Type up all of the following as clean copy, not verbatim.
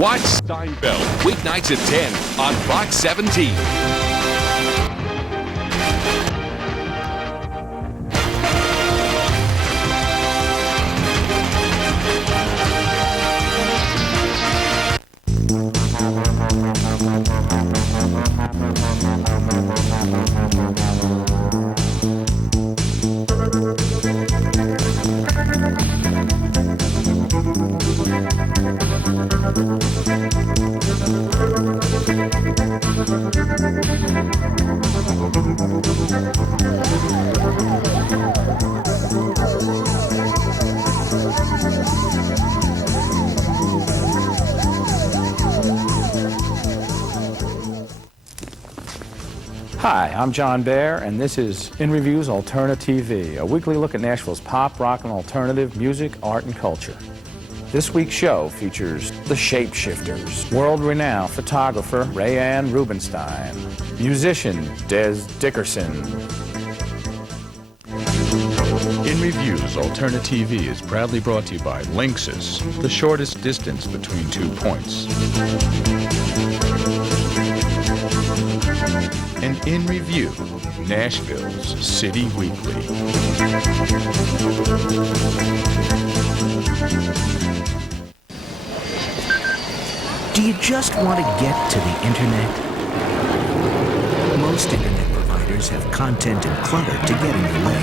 Watch Steinfeld, weeknights at 10 on Fox 17. Hi, I'm John Baer, and this is In Review's Alterna TV, a weekly look at Nashville's pop, rock, and alternative music, art, and culture. This week's show features the Shapeshifters, world-renowned photographer Raeanne Rubenstein, musician Dickereson. In Review's Alterna TV is proudly brought to you by Linksys, the shortest distance between 2 points. And In Review, Nashville's City Weekly. Do you just want to get to the internet? Most internet providers have content and clutter to get in the way.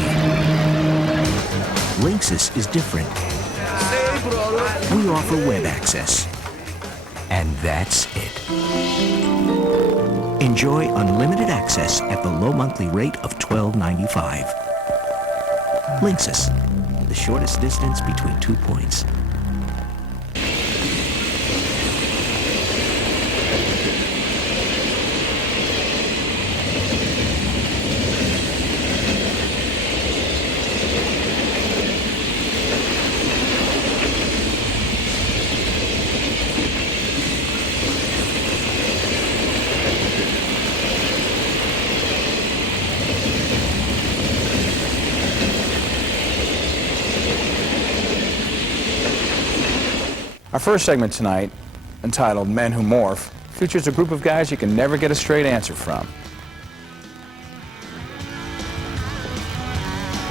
Linksys is different. We offer web access. And that's it. Enjoy unlimited access at the low monthly rate of $12.95. Linksys, the shortest distance between 2 points. Our first segment tonight, entitled Men Who Morph, features a group of guys you can never get a straight answer from.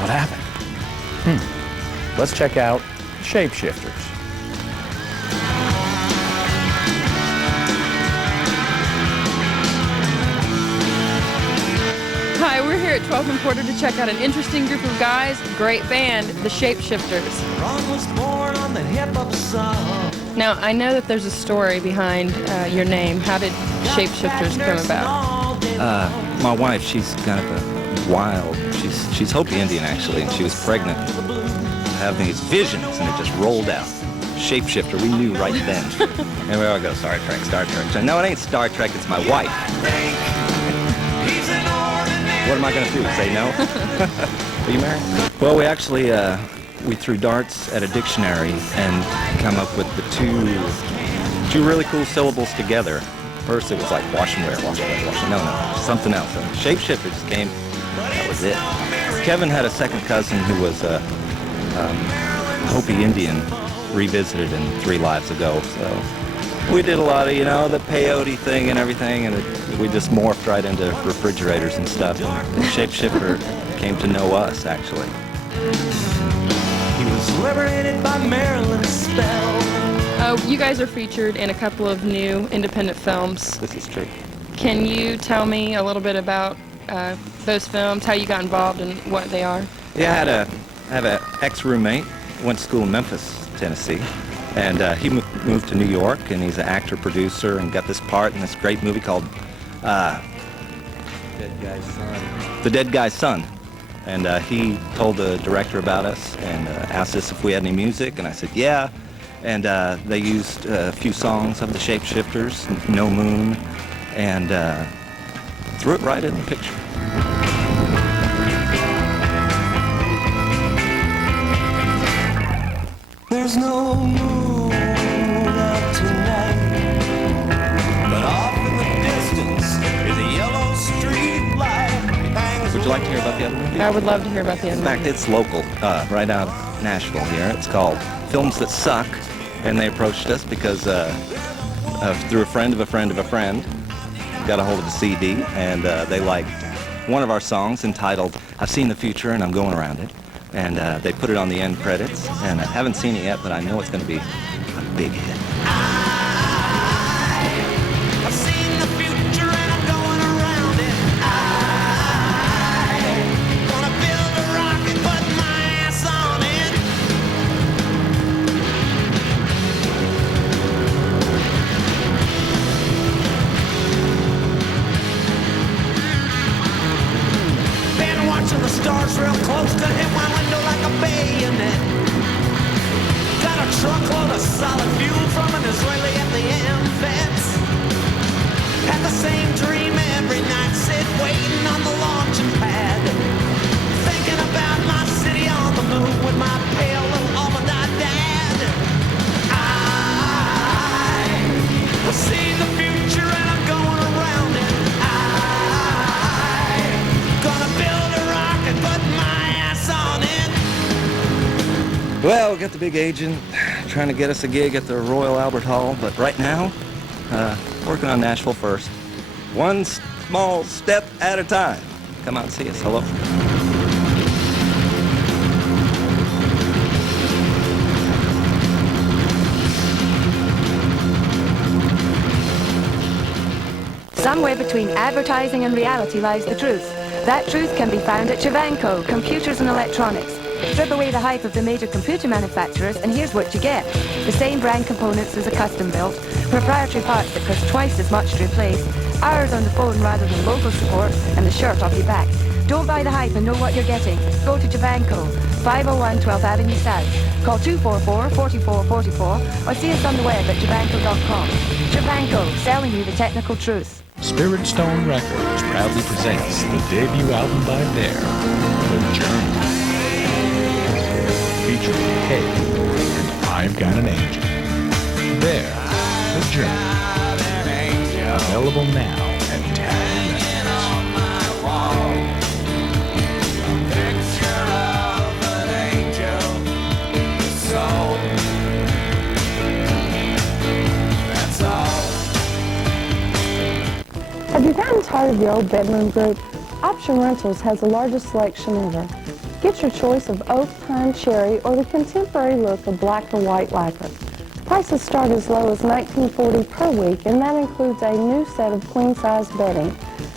What happened? Let's check out Shapeshifters. Hi, we're here at 12th and Porter to check out an interesting group of guys, great band, the Shapeshifters. Now, I know that there's a story behind your name. How did Shapeshifters come about? My wife, she's kind of a wild, she's Hopi Indian actually, and she was pregnant, having these visions, and it just rolled out. Shapeshifter, we knew right then. And we all go, Star Trek, Star Trek. So, no, it ain't Star Trek, it's my wife. What am I going to do, say no? Are you married? Well, we actually, we threw darts at a dictionary and come up with the two really cool syllables together. First it was like wash and wear, no, something else. So Shapeshifter just came, that was it. Kevin had a second cousin who was a Hopi Indian, revisited in 3 lives ago, so we did a lot of, you know, the peyote thing and everything, and we just morphed right into refrigerators and stuff. And Shapeshifter came to know us, actually. He was liberated by Maryland's spell. You guys are featured in a couple of new independent films. This is true. Can you tell me a little bit about those films, how you got involved and what they are? Yeah, I have an ex-roommate, went to school in Memphis, Tennessee, and he moved to New York, and he's an actor, producer, and got this part in this great movie called The Dead Guy's Son. And he told the director about us and asked us if we had any music, and I said, yeah. And they used a few songs of the Shapeshifters, No Moon, and threw it right in the picture. There's no moon out tonight, but off in the distance is a yellow street light. Would you like to hear about the other movie? I would love to hear about the other In fact, it's local, right out of Nashville here. It's called Films That Suck, and they approached us because through a friend of a friend of a friend, got a hold of a CD, and they liked one of our songs entitled "I've Seen the Future and I'm Going Around It," and they put it on the end credits. And I haven't seen it yet, but I know it's going to be a big hit. I've seen the future and I'm going around it. I'm gonna build a rocket, put my ass on it. Been watching the stars real close to hit my window like a bayonet. Got a truckload of solid fuel from an Israeli at the vets. Had the same dream every night, sit waiting on the launching pad. Thinking about my city on the moon with my pale little almond eyed dad. I will see the future and I'm going around it. I'm gonna build a rocket, put my ass on it. Well, we got the big agent trying to get us a gig at the Royal Albert Hall, but right now, working on Nashville first. One small step at a time. Come out and see us. Hello. Somewhere between advertising and reality lies the truth. That truth can be found at Javanco, Computers and Electronics. Strip away the hype of the major computer manufacturers and here's what you get. The same brand components as a custom-built, proprietary parts that cost twice as much to replace, hours on the phone rather than local support, and the shirt off your back. Don't buy the hype and know what you're getting. Go to Javanco, 501 12th Avenue South. Call 244-4444 or see us on the web at javanco.com. Javanco, selling you the technical truth. Spirit Stone Records proudly presents the debut album by There, The Journey. Featuring Hey and I've Got an Angel. There, The Journey. Available now at Tally Have you gotten tired of your old bedroom group? Option Rentals has the largest selection ever. Get your choice of oak, pine, cherry, or the contemporary look of black or white lacquer. Prices start as low as $19.40 per week, and that includes a new set of queen-size bedding.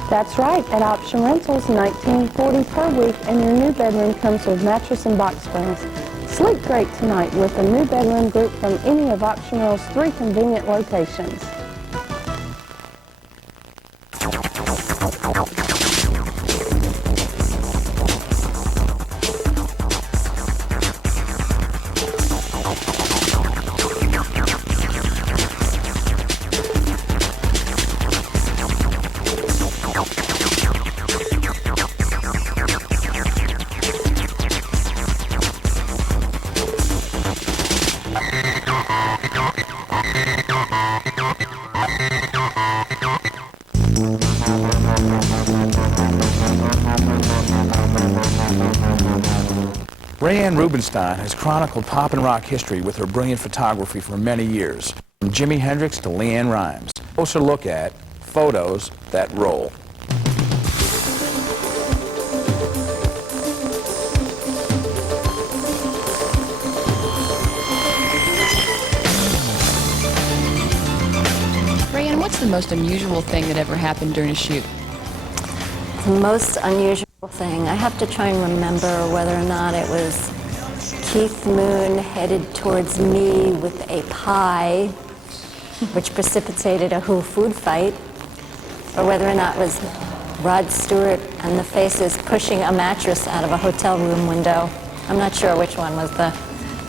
That's right, at Option Rentals, $19.40 per week, and your new bedroom comes with mattress and box springs. Sleep great tonight with a new bedroom group from any of Option Rentals' 3 convenient locations. Raeanne Rubenstein has chronicled pop and rock history with her brilliant photography for many years, from Jimi Hendrix to Leanne Rimes. Closer look at Photos That Roll. Raeanne, what's the most unusual thing that ever happened during a shoot? The most unusual thing, I have to try and remember whether or not it was Keith Moon headed towards me with a pie, which precipitated a Who food fight, or whether or not it was Rod Stewart and the Faces pushing a mattress out of a hotel room window. I'm not sure which one was the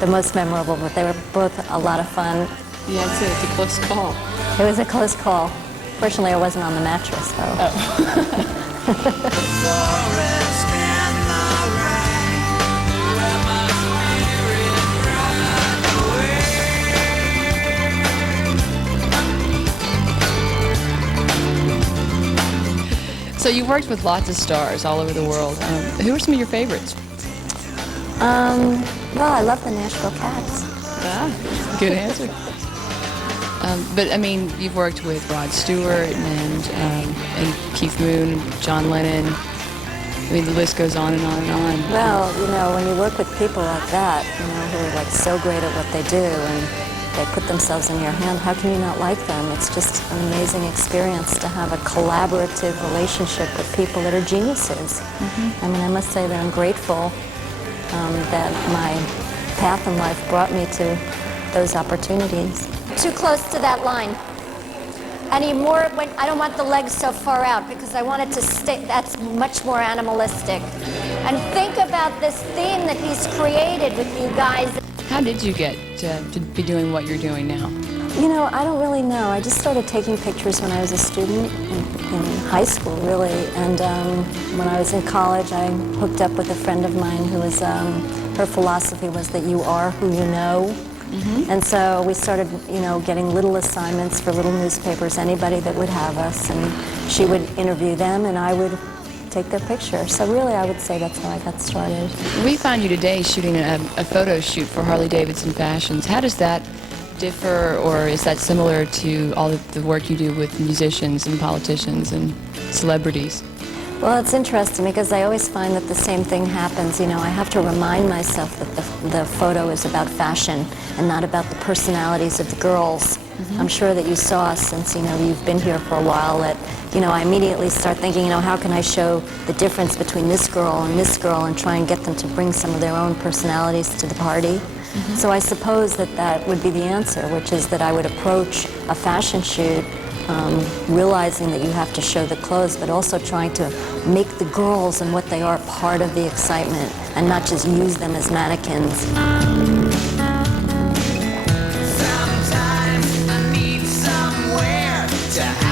most memorable, but they were both a lot of fun. Yeah, it's a close call. It was a close call. Fortunately, I wasn't on the mattress, though. Oh. So you worked with lots of stars all over the world. Who are some of your favorites? Well, I love the Nashville Cats. Ah, good answer. But I mean, you've worked with Rod Stewart and Keith Moon, John Lennon. I mean, the list goes on and on and on. Well, you know, when you work with people like that, you know, who are like so great at what they do and they put themselves in your hand, how can you not like them? It's just an amazing experience to have a collaborative relationship with people that are geniuses. I mean, I must say that I'm grateful that my path in life brought me to those opportunities. Too close to that line. I need more, I don't want the legs so far out because I want it to stay, that's much more animalistic. And think about this theme that he's created with you guys. How did you get to be doing what you're doing now? You know, I don't really know. I just started taking pictures when I was a student in high school, really. And when I was in college, I hooked up with a friend of mine who was, her philosophy was that you are who you know. And so we started, you know, getting little assignments for little newspapers, anybody that would have us, and she would interview them and I would take their picture. So really I would say that's how I got started. We found you today shooting a photo shoot for Harley Davidson Fashions. How does that differ, or is that similar to all of the work you do with musicians and politicians and celebrities? Well, it's interesting because I always find that the same thing happens. You know, I have to remind myself that the photo is about fashion and not about the personalities of the girls. I'm sure that you saw, since, you know, you've been here for a while, that, you know, I immediately start thinking, you know, how can I show the difference between this girl and try and get them to bring some of their own personalities to the party. So I suppose that that would be the answer, which is that I would approach a fashion shoot realizing that you have to show the clothes, but also trying to make the girls and what they are part of the excitement and not just use them as mannequins. Sometimes I need somewhere to hide.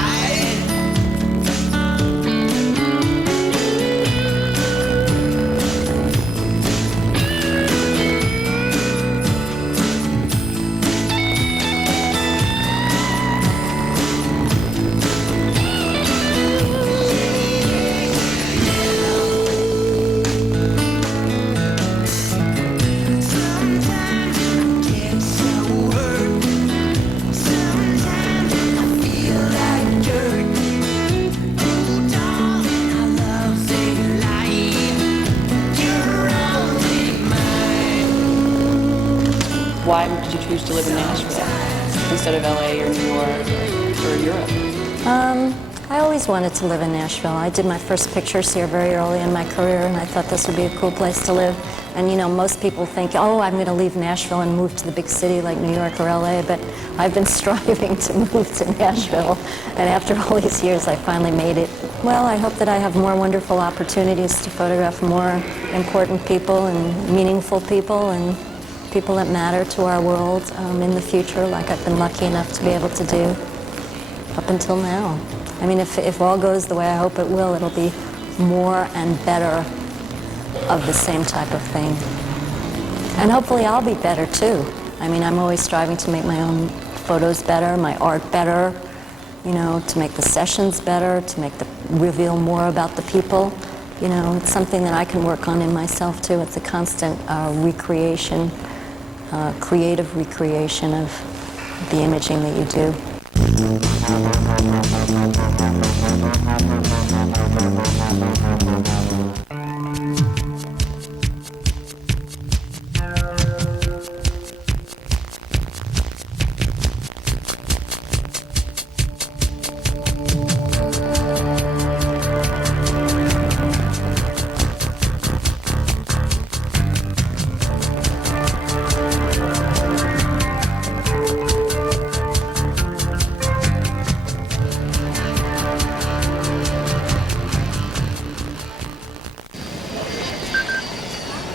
Why did you choose to live in Nashville instead of LA or New York or Europe? I always wanted to live in Nashville. I did my first pictures here very early in my career, and I thought this would be a cool place to live. And you know, most people think, oh, I'm going to leave Nashville and move to the big city like New York or LA, but I've been striving to move to Nashville, and after all these years, I finally made it. Well, I hope that I have more wonderful opportunities to photograph more important people and meaningful people and people that matter to our world in the future, like I've been lucky enough to be able to do up until now. I mean, if all goes the way I hope it will, it'll be more and better of the same type of thing. And hopefully I'll be better too. I mean, I'm always striving to make my own photos better, my art better, you know, to make the sessions better, to reveal more about the people. You know, it's something that I can work on in myself too. It's a constant recreation, creative recreation of the imaging that you do.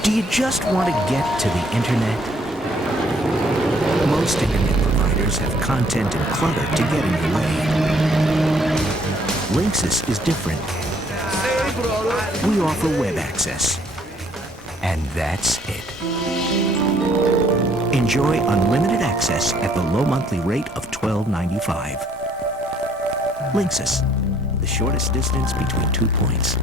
Do you just want to get to the internet? Most internet providers have content and clutter to get in your way. Linksys is different. We offer web access. And that's it. Enjoy unlimited access at the low monthly rate of $12.95. Linksys, the shortest distance between 2 points.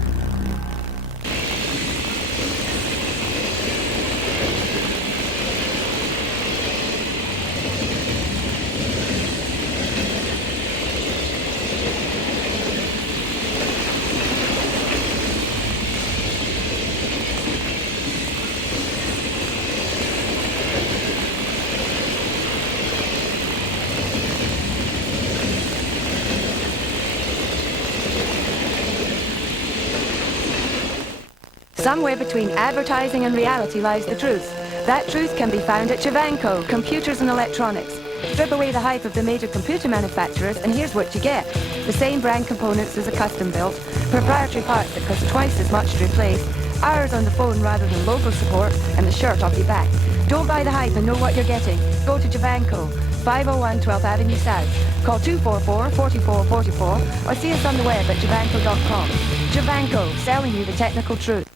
Somewhere between advertising and reality lies the truth. That truth can be found at Javanco, Computers and Electronics. Strip away the hype of the major computer manufacturers and here's what you get. The same brand components as a custom built, proprietary parts that cost twice as much to replace, hours on the phone rather than local support, and the shirt off your back. Don't buy the hype and know what you're getting. Go to Javanco, 501 12th Avenue South. Call 244-4444 or see us on the web at javanco.com. Javanco, selling you the technical truth.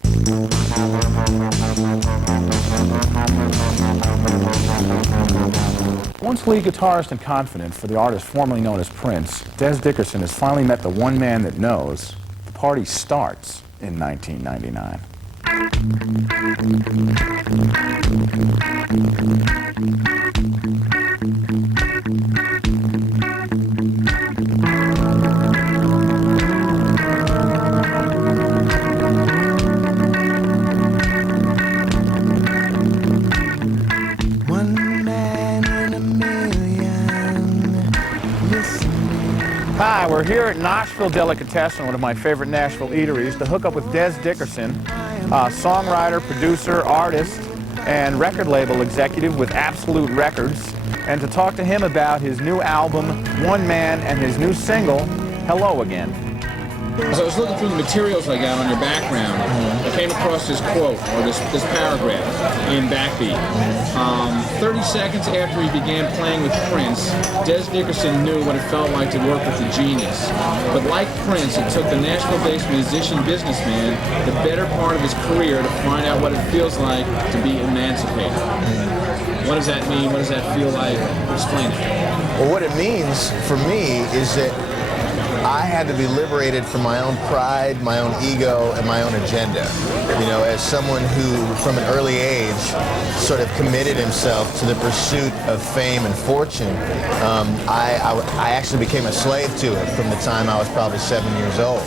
Once lead guitarist and confidant for the artist formerly known as Prince, Des Dickereson has finally met the one man that knows the party starts in 1999. Hi, we're here at Nashville Delicatessen, one of my favorite Nashville eateries, to hook up with Des Dickereson, songwriter, producer, artist, and record label executive with Absolute Records, and to talk to him about his new album, One Man, and his new single, Hello Again. As I was looking through the materials I got on your background, I came across this quote, or this paragraph in Backbeat. 30 seconds after he began playing with Prince, Des Dickereson knew what it felt like to work with a genius. But like Prince, it took the Nashville-based musician businessman the better part of his career to find out what it feels like to be emancipated. What does that mean? What does that feel like? Explain it. Well, what it means for me is that I had to be liberated from my own pride, my own ego, and my own agenda. You know, as someone who, from an early age, sort of committed himself to the pursuit of fame and fortune, I actually became a slave to it from the time I was probably 7 years old.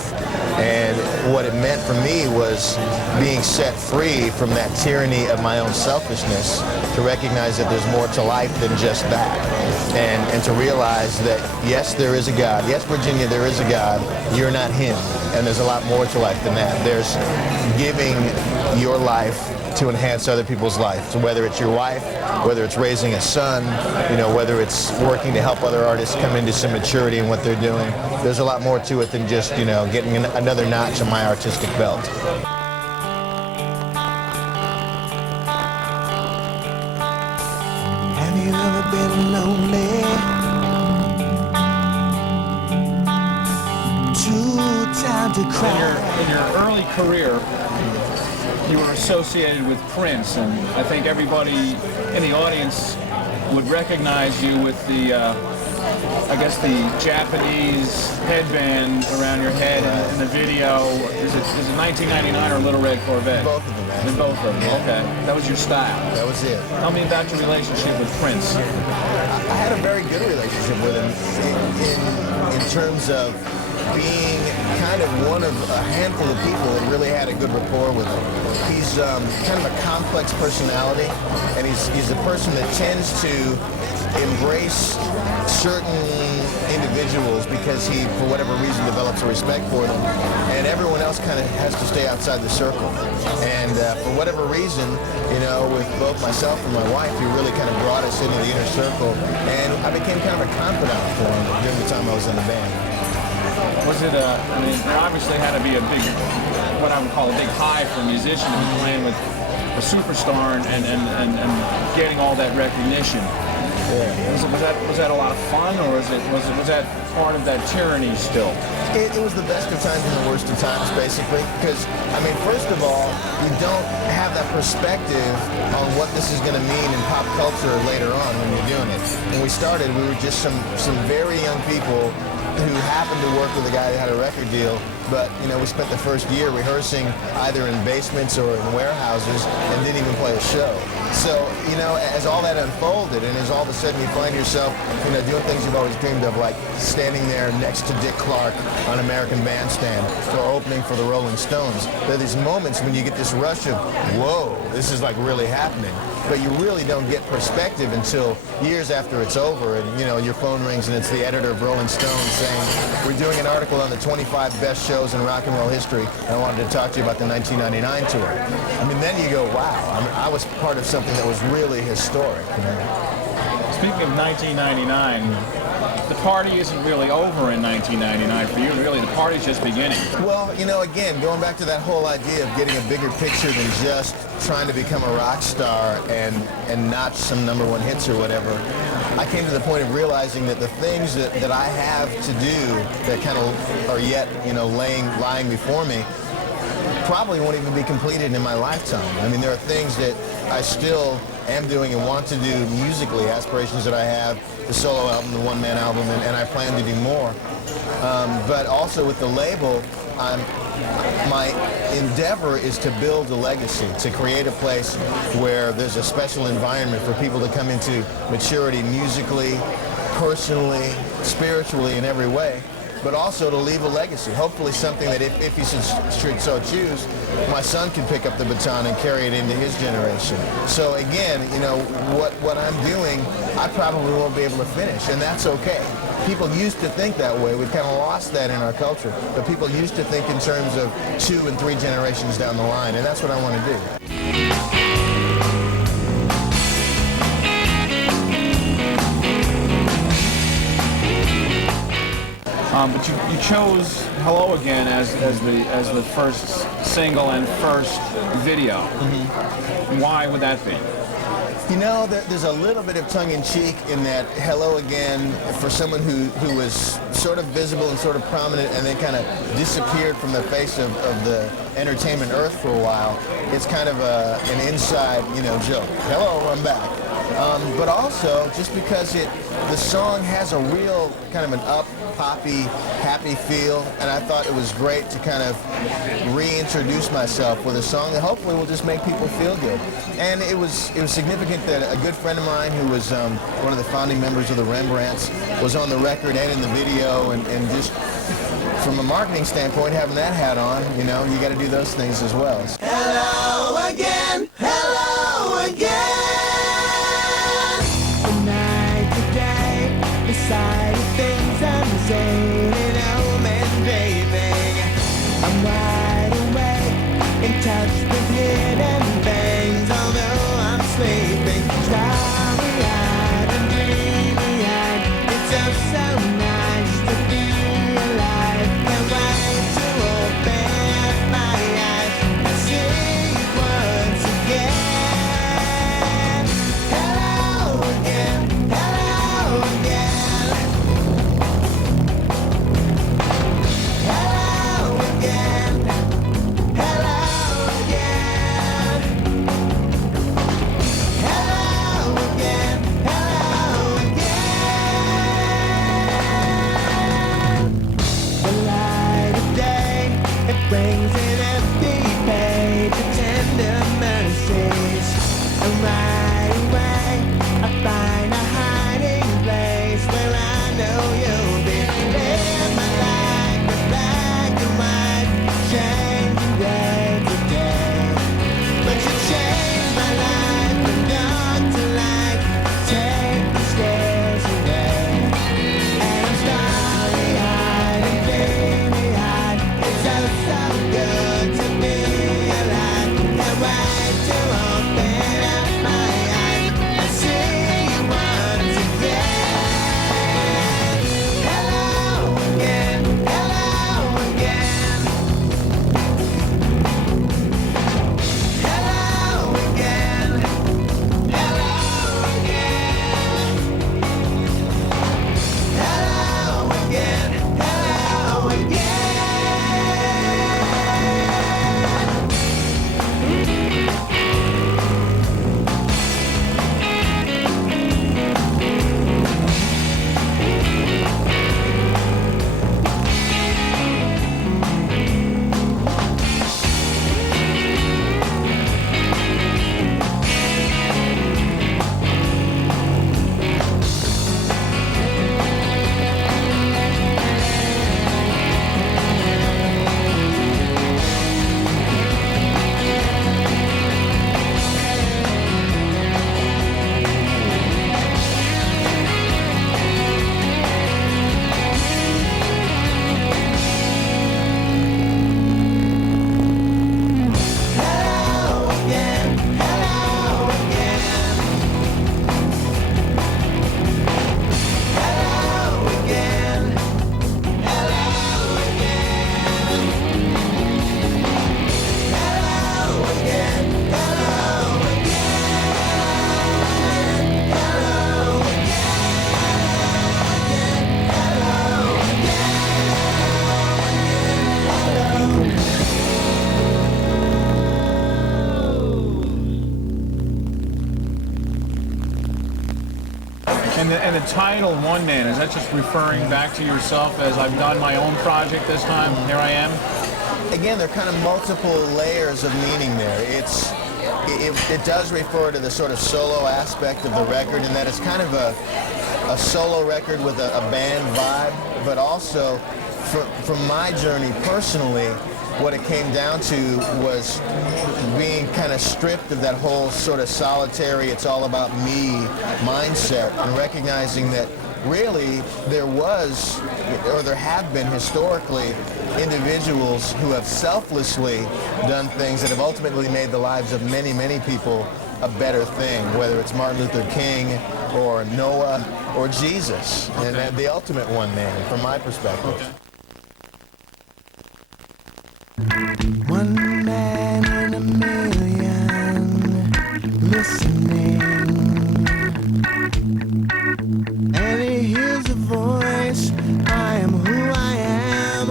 And what it meant for me was being set free from that tyranny of my own selfishness, to recognize that there's more to life than just that. And to realize that, yes, there is a God. Yes, Virginia, there is a God. You're not him. And there's a lot more to life than that. There's giving your life to enhance other people's life. So whether it's your wife, whether it's raising a son, you know, whether it's working to help other artists come into some maturity in what they're doing, there's a lot more to it than just, you know, getting another notch on my artistic belt. Have you ever been lonely? Too tired to cry. In your early career, you were associated with Prince, and I think everybody in the audience would recognize you with the, I guess, the Japanese headband around your head in the video. Is it 1999 or Little Red Corvette? Both of them. In both of them, okay. That was your style. That was it. Tell me about your relationship with Prince. I had a very good relationship with him in terms of being kind of one of a handful of people that really had a good rapport with him. He's kind of a complex personality, and he's a person that tends to embrace certain individuals because he, for whatever reason, develops a respect for them, and everyone else kind of has to stay outside the circle. And for whatever reason, you know, with both myself and my wife, he really kind of brought us into the inner circle, and I became kind of a confidant for him during the time I was in the band. Was it I mean, there obviously had to be a big, what I would call a big high for a musician to be playing with a superstar and getting all that recognition. Yeah. Was that a lot of fun, or was that part of that tyranny still? It was the best of times and the worst of times, basically, because, I mean, first of all, you don't have that perspective on what this is going to mean in pop culture later on when you're doing it. When we started, we were just some very young people who happened to work with a guy that had a record deal, but, you know, we spent the first year rehearsing either in basements or in warehouses and didn't even play a show. So, you know, as all that unfolded and as all of a sudden you find yourself, you know, doing things you've always dreamed of, like standing there next to Dick Clark on American Bandstand or opening for the Rolling Stones, there are these moments when you get this rush of, whoa, this is like really happening. But you really don't get perspective until years after it's over and, you know, your phone rings and it's the editor of Rolling Stone saying, we're doing an article on the 25 best shows shows in rock and roll history, and I wanted to talk to you about the 1999 tour. I mean, then you go, wow, I mean, I was part of something that was really historic, you know? Speaking of 1999, the party isn't really over in 1999 for you. Really, the party's just beginning. Well, you know, again, going back to that whole idea of getting a bigger picture than just trying to become a rock star and notch some #1 hits or whatever, I came to the point of realizing that the things that I have to do that kind of are yet, you know, lying before me probably won't even be completed in my lifetime. I mean, there are things that I still am doing and want to do musically, aspirations that I have, the solo album, the one-man album, and I plan to do more. But also with the label, my endeavor is to build a legacy, to create a place where there's a special environment for people to come into maturity musically, personally, spiritually, in every way, but also to leave a legacy. Hopefully something that if he should so choose, my son can pick up the baton and carry it into his generation. So again, you know, what I'm doing, I probably won't be able to finish, and that's okay. People used to think that way. We've kind of lost that in our culture. But people used to think in terms of 2 and 3 generations down the line, and that's what I want to do. But you chose "Hello Again" as the first single and first video. Mm-hmm. Why would that be? You know, there's a little bit of tongue-in-cheek in that "Hello Again" for someone who was sort of visible and sort of prominent and then kind of disappeared from the face of the entertainment earth for a while. It's kind of an inside, you know, joke. Hello, I'm back. But also, just because the song has a real kind of an up-poppy, happy feel, and I thought it was great to kind of reintroduce myself with a song that hopefully will just make people feel good. And it was significant that a good friend of mine who was one of the founding members of the Rembrandts was on the record and in the video, and just from a marketing standpoint, having that hat on, you know, you got to do those things as well. Hello again, hello again. Beside the things I'm sailing home and dreaming, I'm wide awake, in touch with hidden things, although I'm sleeping. Starry-eyed and dreamy-eyed, it's so nice to be alive. Can't wait to open my eyes and see once again. Hello again, hello again. Brings an empty page of tender mercies, and right away I find a hiding place where I know you'll be. Live my life with black and white, changing day to day. But you changed my life from dark to light, take the stairs away. And I'm starry-eyed and dreamy-eyed, it's so good to be And the title, One Man, is that just referring back to yourself as I've done my own project this time, here I am? Again, there are kind of multiple layers of meaning there. It does refer to the sort of solo aspect of the record, in that it's kind of a solo record with a band vibe, but also from my journey personally, what it came down to was being kind of stripped of that whole sort of solitary, it's all about me mindset, and recognizing that really there was, or there have been historically, individuals who have selflessly done things that have ultimately made the lives of many, many people a better thing, whether it's Martin Luther King or Noah or Jesus, and the ultimate one man, from my perspective. One man in a million listening, and he hears a voice, I am who I am.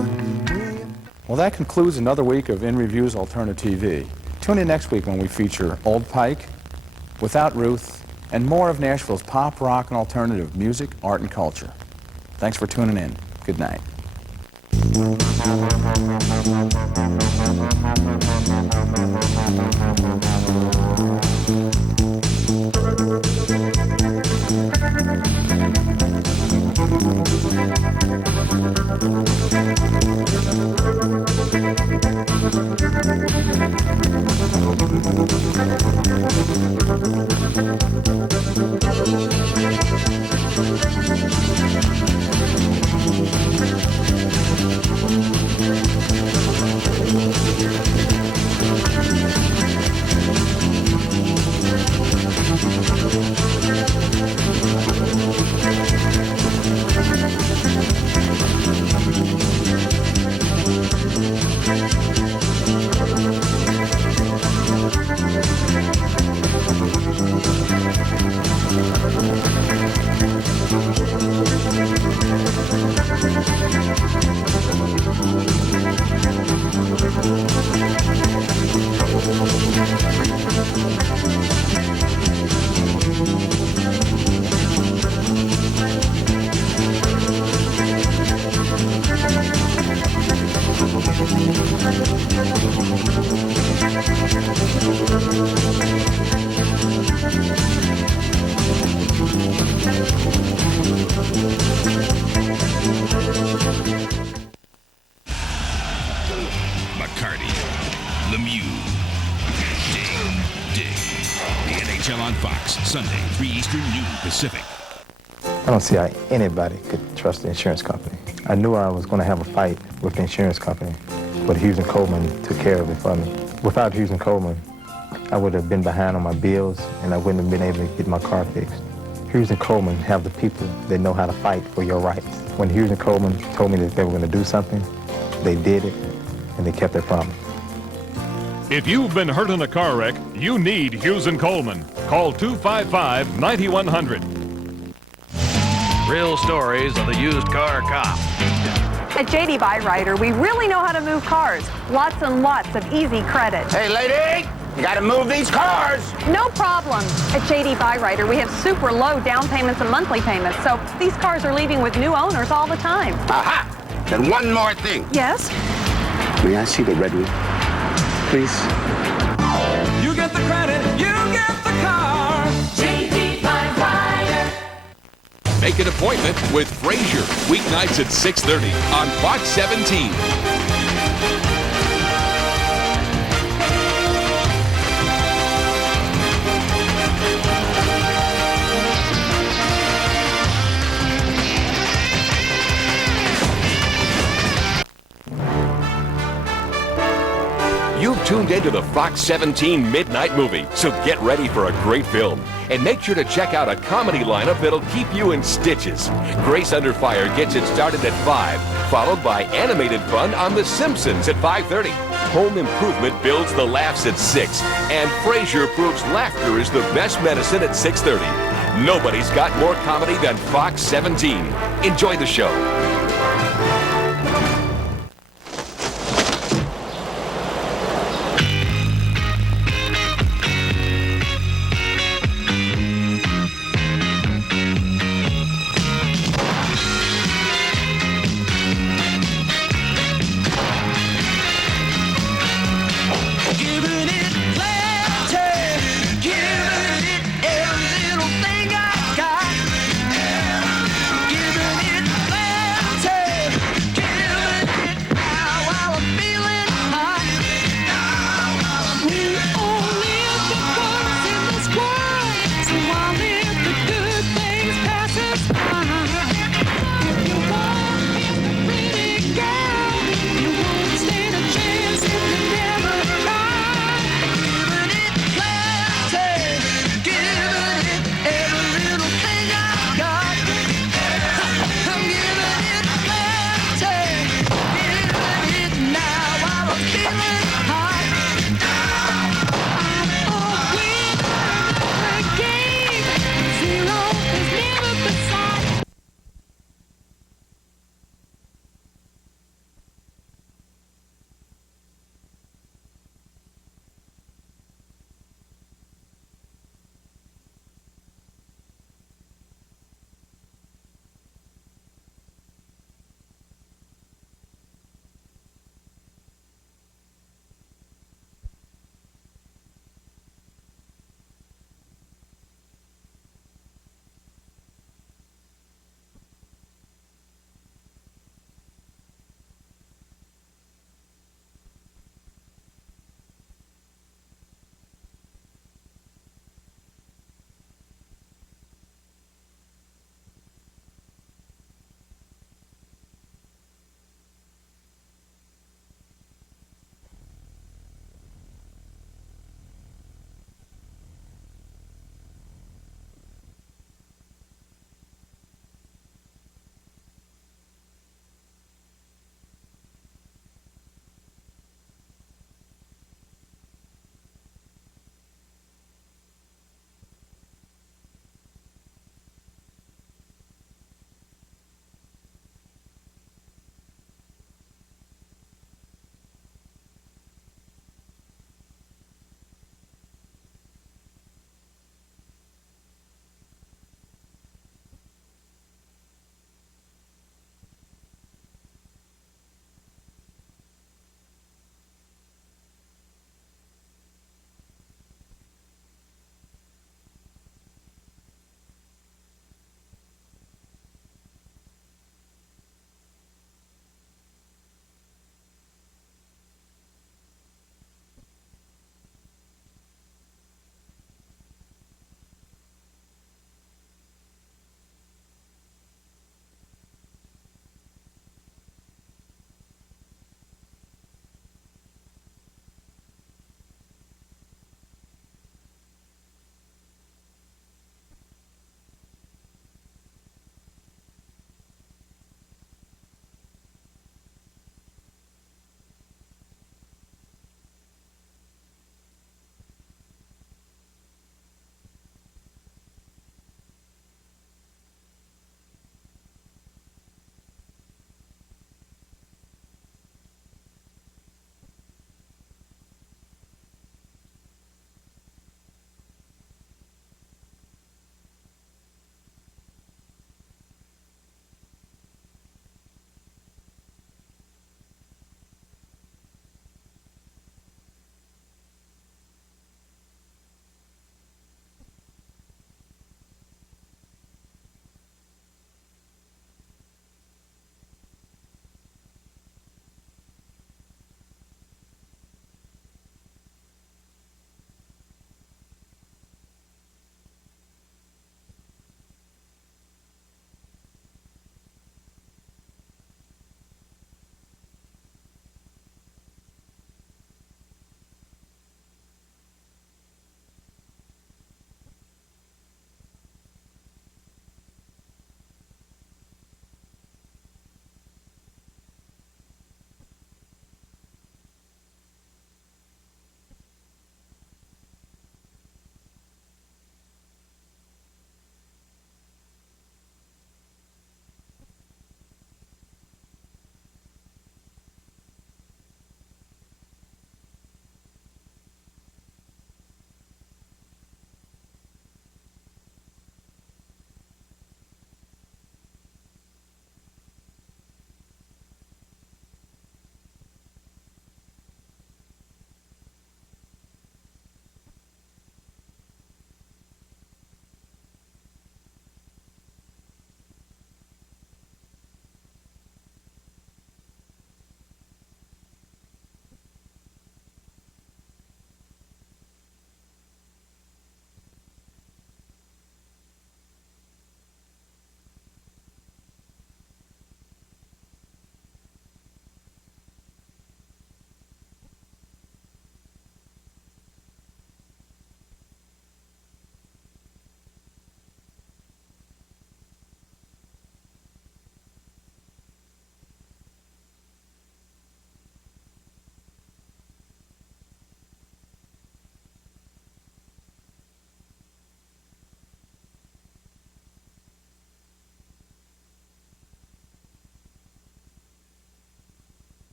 Well, that concludes another week of In Review's Alterna TV. Tune in next week when we feature Old Pike, Without Ruth, and more of Nashville's pop, rock, and alternative music, art, and culture. Thanks for tuning in. Good night. McCarty, Lemieux, Dig. The NHL on Fox, Sunday, 3 Eastern, noon Pacific. I don't see how anybody could trust the insurance company. I knew I was going to have a fight with the insurance company, but Hughes and Coleman took care of it for me. Without Hughes and Coleman, I would have been behind on my bills, and I wouldn't have been able to get my car fixed. Hughes and Coleman have the people that know how to fight for your rights. When Hughes and Coleman told me that they were going to do something, they did it, and they kept their promise. If you've been hurt in a car wreck, you need Hughes and Coleman. Call 255-9100. Real stories of the used car cop. At JD Byrider, we really know how to move cars. Lots and lots of easy credit. Hey, lady, you gotta move these cars. No problem. At JD Byrider, we have super low down payments and monthly payments, so these cars are leaving with new owners all the time. Aha! And one more thing. Yes? May I see the red one, please? You get the credit, you get the car. JD Byrider. Make an appointment with Frasier, weeknights at 6:30 on Fox 17. You've tuned into the Fox 17 Midnight Movie, so get ready for a great film. And make sure to check out a comedy lineup that'll keep you in stitches. Grace Under Fire gets it started at 5, followed by animated fun on The Simpsons at 5:30. Home Improvement builds the laughs at 6, and Frasier proves laughter is the best medicine at 6:30. Nobody's got more comedy than Fox 17. Enjoy the show.